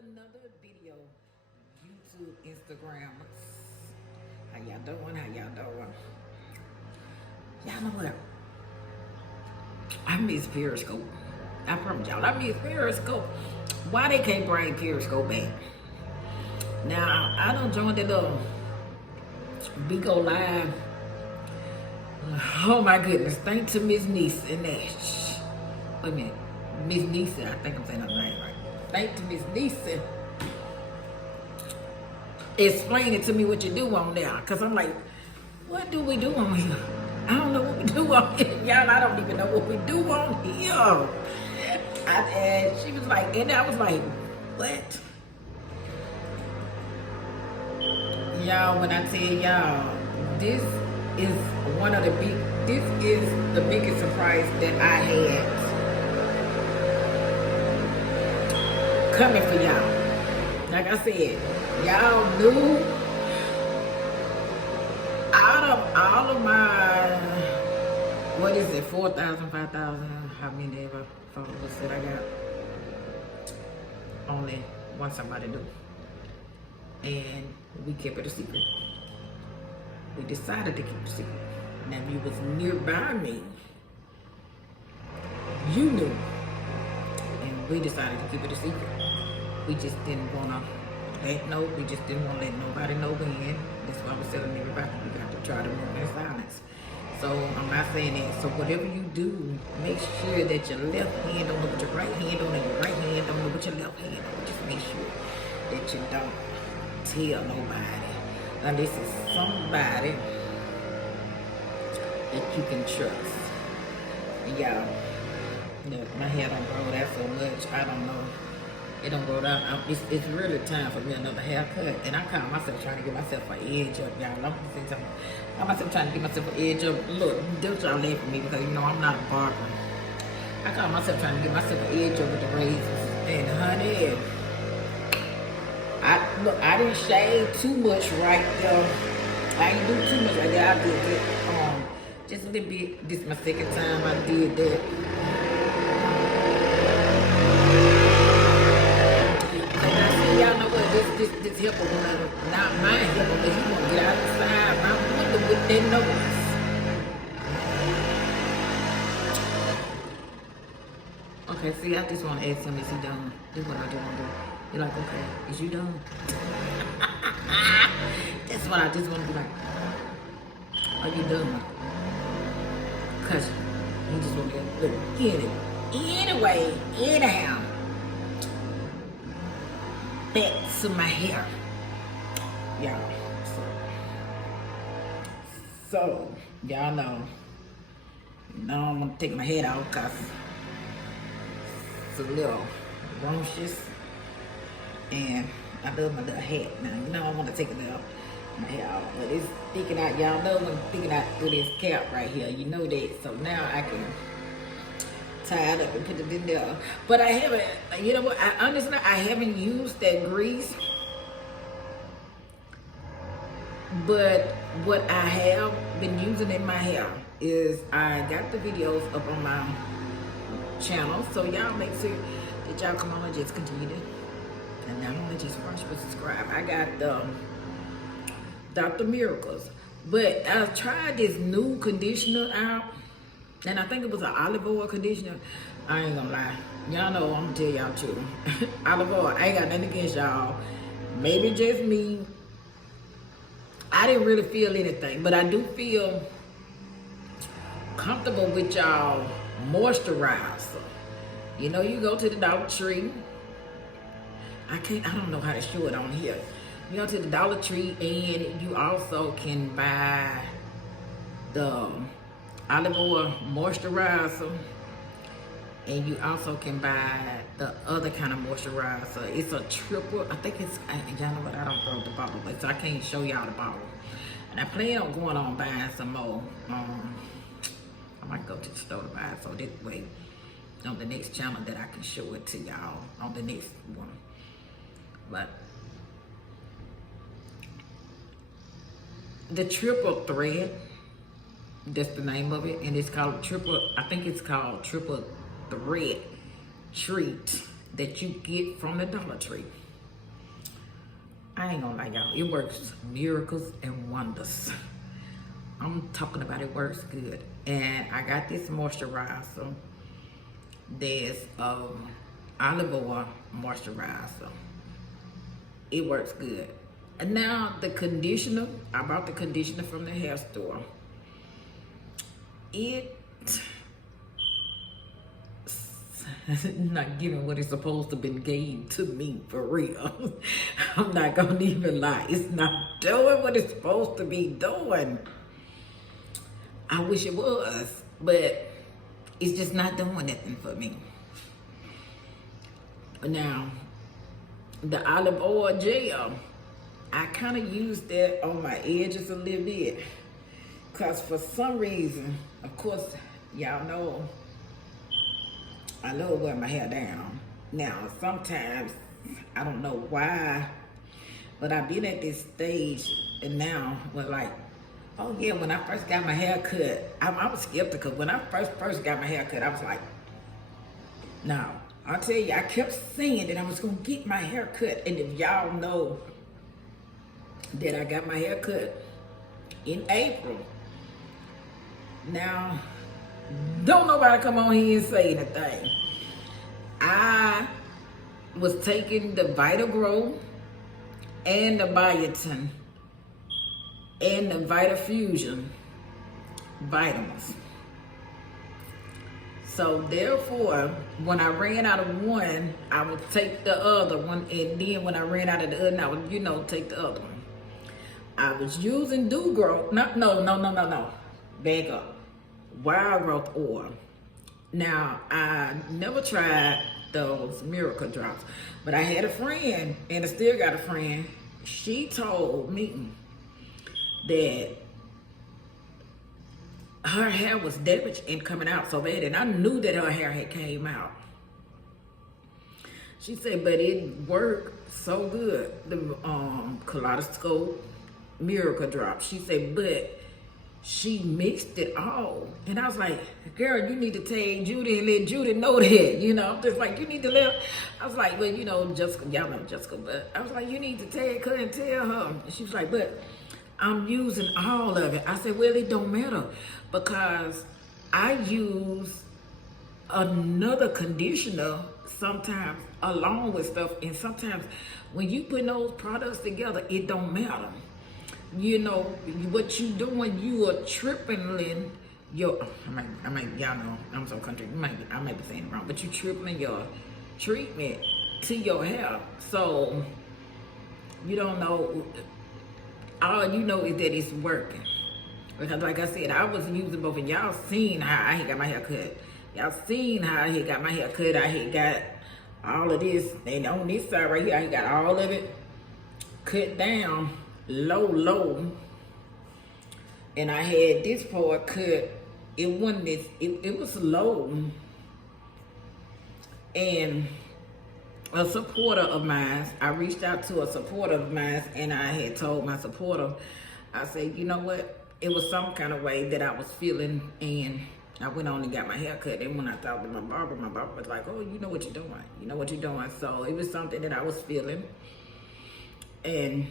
another video. YouTube, Instagram. How y'all doing? How y'all doing? Y'all know what? I miss Periscope. I promise y'all, I miss Periscope. Why they can't bring Periscope back? Now, I don't join the little Bigo Live. Oh my goodness. Thanks to Miss Nisa and Nash. Wait a minute. Miss Nisa, I think I'm saying her name right. Thanks to Miss Nisa. Explain it to me what you do on there. Because I'm like, what do we do on here? I don't know what we do on here. Y'all, I don't even know what we do on here. And she was like, and I was like, what? Y'all, when I tell y'all, this is the biggest surprise that I had coming for y'all. Like I said, y'all knew out of all of my, what is it, 4,000, 5,000, how many ever followers that I got? Only one somebody do. And we kept it a secret. We decided to keep it a secret. Now, if you was nearby me, you knew. And we decided to keep it a secret. We just didn't want to we just didn't want to let nobody know when. That's why I was telling everybody, you got to try to move in silence. So, I'm not saying that. So, whatever you do, make sure that your left hand don't know what your right hand on and your right hand don't know what your left hand on. Just make sure that you don't tell nobody. Unless it's somebody that you can trust. Y'all, look, my hair don't grow that so much. I don't know. It don't grow down. It's really time for me another haircut. And I call myself trying to get myself an edge up, y'all. I'm myself trying to get myself an edge up. Look, don't y'all laugh at me because, you know, I'm not a barber. I call myself trying to get myself an edge up with the razors. And honey, I didn't shave too much right there. I didn't do too much right there. I did that. Just a little bit. This is my second time I did that. Y'all know what, this helper one, not my helper, but he wanna get outside. I wonder what that noise. Okay, see, I just wanna ask him, is he done? This is what I just wanna do. You're like, okay, is you done? That's what I just wanna be like. Are you done? Cause he just wanna get it. Anyway, anyhow. Back to my hair, y'all. So y'all know. Now I'm gonna take my head out because it's a little roaches, and I love my little hat. Now you know I want to take my hair out, but it's sticking out. Y'all know when it's sticking out through this cap right here. You know that. So now I can tie it up and put it in there. But I haven't, you know what, I haven't used that grease. But what I have been using in my hair is I got the videos up on my channel. So y'all make sure that y'all come on and just continue to, and not only just watch but subscribe. I got Dr. Miracles. But I tried this new conditioner out. And I think it was an olive oil conditioner. I ain't gonna lie. Y'all know I'm gonna tell y'all too. Olive oil, I ain't got nothing against y'all. Maybe just me. I didn't really feel anything, but I do feel comfortable with y'all moisturizer. You know, you go to the Dollar Tree. I don't know how to show it on here. You go to the Dollar Tree and you also can buy the olive oil moisturizer, and you also can buy the other kind of moisturizer. It's a triple, I think it's, y'all know what, I don't know the bottle, but so I can't show y'all the bottle. And I plan on going on buying some more. I might go to the store to buy it, so this way on the next channel that I can show it to y'all on the next one. But the triple thread, that's the name of it, and it's called I think it's called triple thread treat that you get from the Dollar Tree. I ain't gonna lie, y'all. It works miracles and wonders. I'm talking about it works good. And I got this moisturizer. There's olive oil moisturizer. It works good. And now the conditioner, I bought the conditioner from the hair store. It not giving what it's supposed to be gave to me, for real. I'm not gonna even lie. It's not doing what it's supposed to be doing. I wish it was, but it's just not doing nothing for me. Now, the olive oil gel, I kind of used that on my edges a little bit. Because for some reason, of course, y'all know, I love wearing my hair down. Now, sometimes, I don't know why, but I've been at this stage, and now, when like, oh yeah, when I first got my hair cut, I was skeptical. When I first got my hair cut, I was like, no. I'll tell you, I kept saying that I was going to get my hair cut. And if y'all know that I got my hair cut in April, now, don't nobody come on here and say anything. I was taking the Vitagrow and the Biotin and the Vitafusion vitamins. So therefore, when I ran out of one, I would take the other one, and then when I ran out of the other, I would, take the other one. I was using No. Back up. Wild growth oil. Now, I never tried those miracle drops, but I had a friend, and I still got a friend. She told me that her hair was damaged and coming out so bad, and I knew that her hair had came out. She said, but it worked so good. The Kaleidoscope Miracle Drop. She said, but she mixed it all. And I was like, girl, you need to tell Judy and let Judy know that. I'm just like, you need to let her. I was like, well, Jessica, y'all know Jessica, but I was like, you need to tag her and tell her. And she was like, but I'm using all of it. I said, well, it don't matter, because I use another conditioner sometimes along with stuff, and sometimes when you put those products together, it don't matter. What you doing, you are tripling your, y'all know, I'm so country, I might be saying it wrong, but you tripling your treatment to your hair. So, you don't know, all you know is that it's working. Because like I said, I was using both, and y'all seen how I had got my hair cut. Y'all seen how I had got my hair cut. I had got all of this, and on this side right here, I had got all of it cut down low. And I had this part cut. It wasn't this, it was low. And a supporter of mine, I reached out to a supporter of mine, and I had told my supporter, I said, you know what? It was some kind of way that I was feeling, and I went on and got my hair cut. And when I talked to my barber was like, oh, you know what you're doing. You know what you're doing. So it was something that I was feeling. And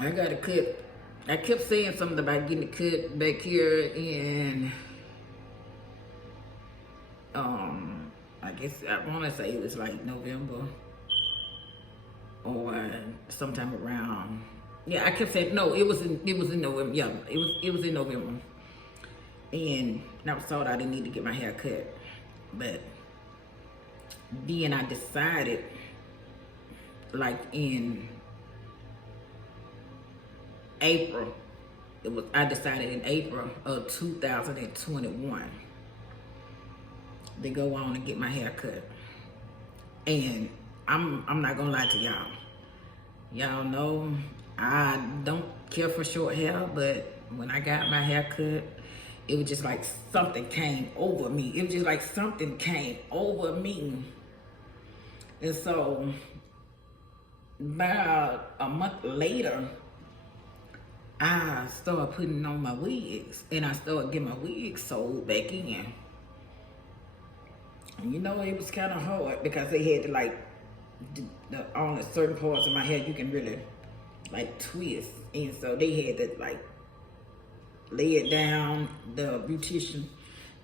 I got a cut. I kept saying something about getting it cut back here in, I guess I want to say it was like November or sometime around. Yeah, I kept saying no. It was in November. Yeah, it was in November, and I was told I didn't need to get my hair cut. But then I decided, like in April, I decided in April of 2021 to go on and get my hair cut. And I'm not gonna lie to y'all. Y'all know I don't care for short hair, but when I got my hair cut, it was just like something came over me. It was just like something came over me. And so about a month later, I started putting on my wigs, and I started getting my wigs sold back in. And it was kind of hard because they had to like on a certain parts of my hair you can really like twist, and so they had to like lay it down. The beautician,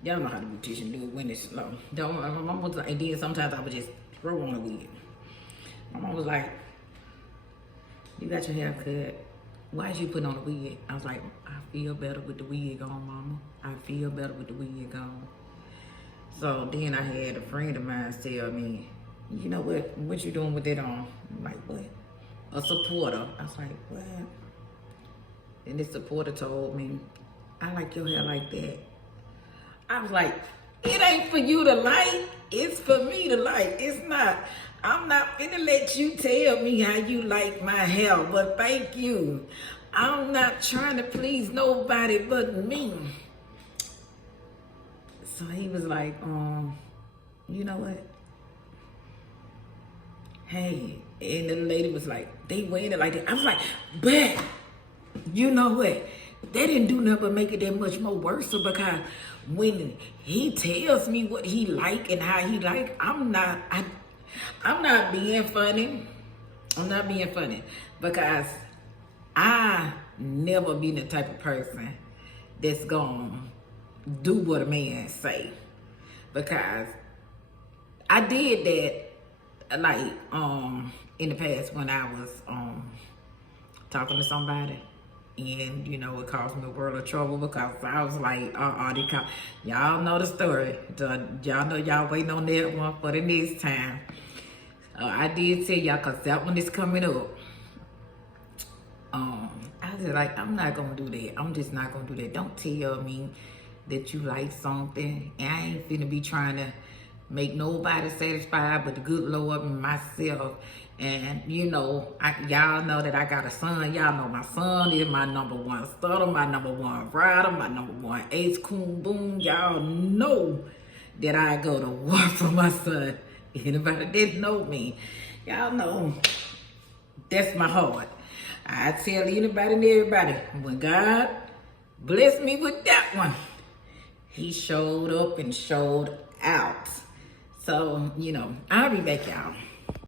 y'all know how the beautician do it when it's slow. Don't my mom was like, and then sometimes I would just throw on a wig. My mom was like, "You got your hair cut. Why is you putting on a wig?" I was like, "I feel better with the wig on, Mama. I feel better with the wig on." So then I had a friend of mine tell me, "You know what you doing with it on?" I'm like, "What?" A supporter. I was like, "What?" And this supporter told me, "I like your hair like that." I was like, "It ain't for you to like. It's for me to like. It's not. I'm not finna let you tell me how you like my hair, but thank you. I'm not trying to please nobody but me." So he was like, "You know what? Hey," and the lady was like, "They wearing it like that." I was like, "But you know what? They didn't do nothing but make it that much more worse, because when he tells me what he like and how he like, I'm not being funny. I'm not being funny, because I never been the type of person that's gonna do what a man say, because I did that like in the past when I was talking to somebody, and you know it caused me a world of trouble, because I was like, y'all know the story. Y'all know y'all waiting on that one for the next time. I did tell y'all, because that one is coming up. I was like, I'm not gonna do that. I'm just not gonna do that. Don't tell me that you like something, and I ain't finna be trying to make nobody satisfied but the good Lord and myself. And you know, y'all know that I got a son. Y'all know my son is my number one starter, my number one rider, my number one ace coon boom. Y'all know that I go to war for my son. Anybody that know me, y'all know that's my heart. I tell anybody and everybody, when God blessed me with that one, he showed up and showed out. So, you know, I'll be back, y'all.